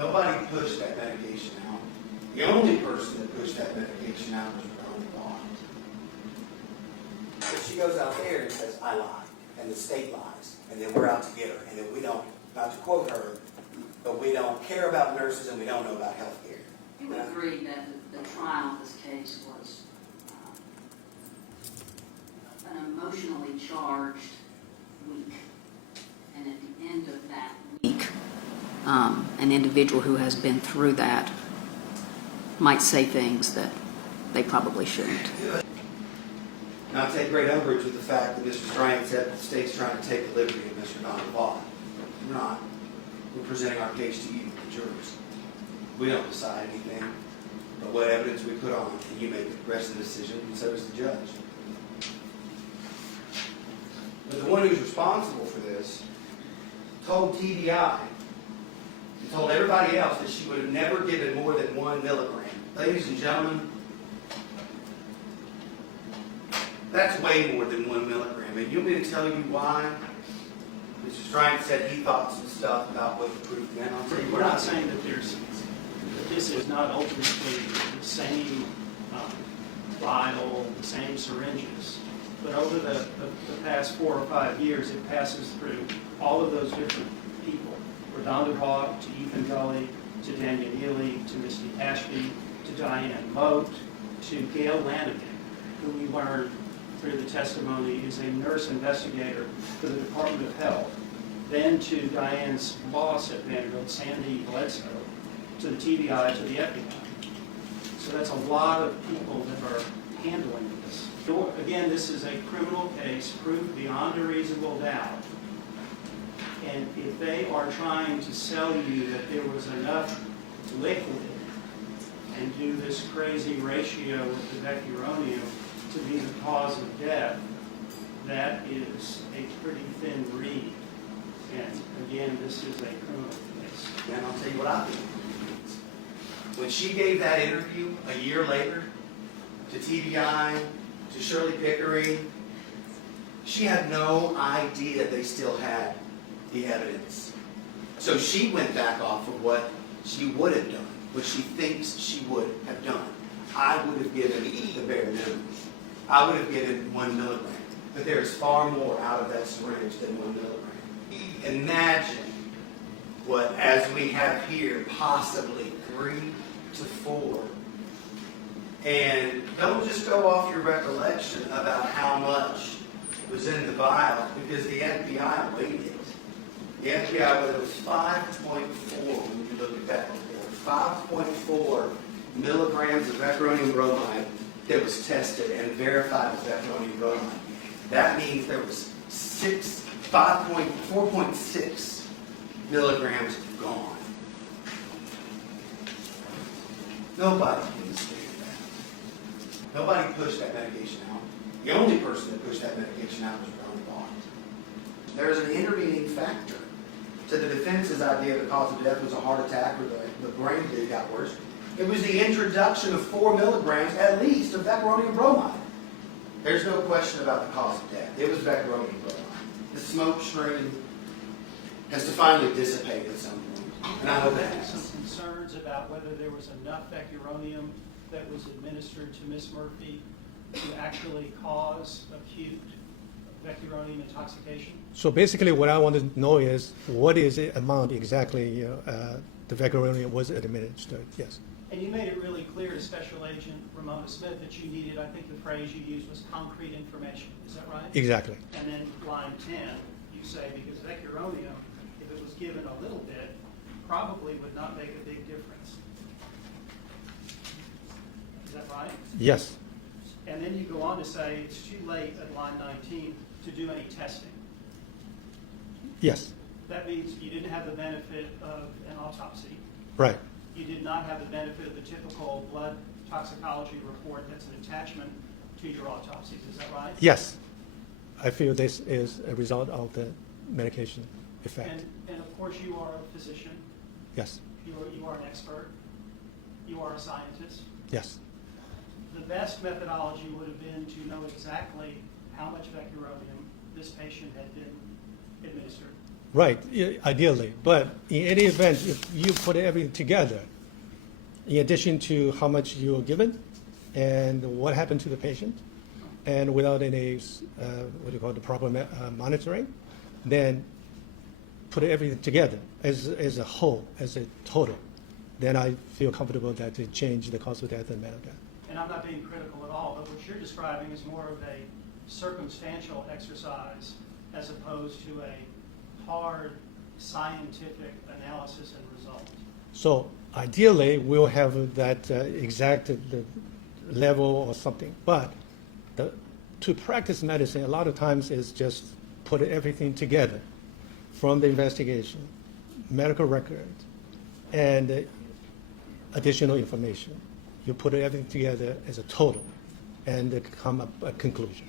Nobody pushed that medication out. The only person that pushed that medication out was RaDonda Vaught. But she goes out there and says, I lied, and the state lies, and then we're out to get her, and then we don't, not to quote her, but we don't care about nurses and we don't know about health care. You would agree that the trial of this case was an emotionally charged week, and at the end of that week, an individual who has been through that might say things that they probably shouldn't. And I take great umbrage with the fact that Mr. Strang said the state's trying to take the liberty of Mr. RaDonda Vaught. We're not. We're presenting our case to you, the jurors. We don't decide anything but what evidence we put on, and you make the rest of the decision, and so does the judge. But the one who's responsible for this told TBI and told everybody else that she would have never given more than 1 milligram. Ladies and gentlemen, that's way more than 1 milligram. And you want me to tell you why? Mr. Strang said he thought some stuff about what the proof meant. We're not saying that this is not ultimately the same vial, the same syringes, but over the past 4 or 5 years, it passes through all of those different people. RaDonda Vaught, to Ethan Gully, to Daniel Neely, to Misty Ashby, to Diane Moat, to Gail Lanigan, who we learned through the testimony is a nurse investigator for the Department of Health, then to Diane's boss at Vanderbilt, Sandy Bledsoe, to the TBI, to the FBI. So that's a lot of people that are handling this. Again, this is a criminal case, proved beyond a reasonable doubt. And if they are trying to sell you that there was enough liquid and do this crazy ratio with the vecuronium to be the cause of death, that is a pretty thin reed. And again, this is a criminal case. And I'll tell you what I think. When she gave that interview a year later to TBI, to Shirley Pickering, she had no idea they still had the evidence. So she went back off of what she would have done, what she thinks she would have done. I would have given the bare minimum. I would have given 1 milligram. But there is far more out of that syringe than 1 milligram. Imagine what, as we have here, possibly 3 to 4. And don't just go off your recollection about how much was in the vial, because the FBI weighed it. The FBI weighed it was 5.4 when you look at that report. 5.4 milligrams of vecuronium bromide that was tested and verified as vecuronium bromide. That means there was 4.6 milligrams gone. Nobody can stand that. Nobody pushed that medication out. The only person that pushed that medication out was RaDonda Vaught. There's an intervening factor to the defense's idea the cause of death was a heart attack or the brain bleed got worse. It was the introduction of 4 milligrams, at least, of vecuronium bromide. There's no question about the cause of death. It was vecuronium bromide. The smoke stream has to finally dissipate at some point. And I hope that happens. Some concerns about whether there was enough vecuronium that was administered to Miss Murphy to actually cause acute vecuronium intoxication? So basically what I want to know is what is the amount exactly the vecuronium was administered, yes. And you made it really clear to Special Agent Ramona Smith that you needed, I think the phrase you used was concrete information. Is that right? Exactly. And then line 10, you say because vecuronium, if it was given a little bit, probably would not make a big difference. Is that right? Yes. And then you go on to say it's too late at line 19 to do any testing. Yes. That means you didn't have the benefit of an autopsy. Right. You did not have the benefit of the typical blood toxicology report that's an attachment to your autopsies. Is that right? Yes. I feel this is a result of the medication effect. And of course you are a physician. Yes. You are an expert. You are a scientist. Yes. The best methodology would have been to know exactly how much vecuronium this patient had been administered. Right, yeah, ideally, but in any event, if you put everything together, in addition to how much you were given and what happened to the patient, and without any, what do you call it, the proper monitoring, then put everything together as a whole, as a total, then I feel comfortable that it changed the cause of death and mental death. And I'm not being critical at all, but what you're describing is more of a circumstantial exercise as opposed to a hard scientific analysis and result. So ideally, we'll have that exact the level or something. But to practice medicine, a lot of times is just put everything together from the investigation, medical records, and additional information. You put everything together as a total and come up a conclusion.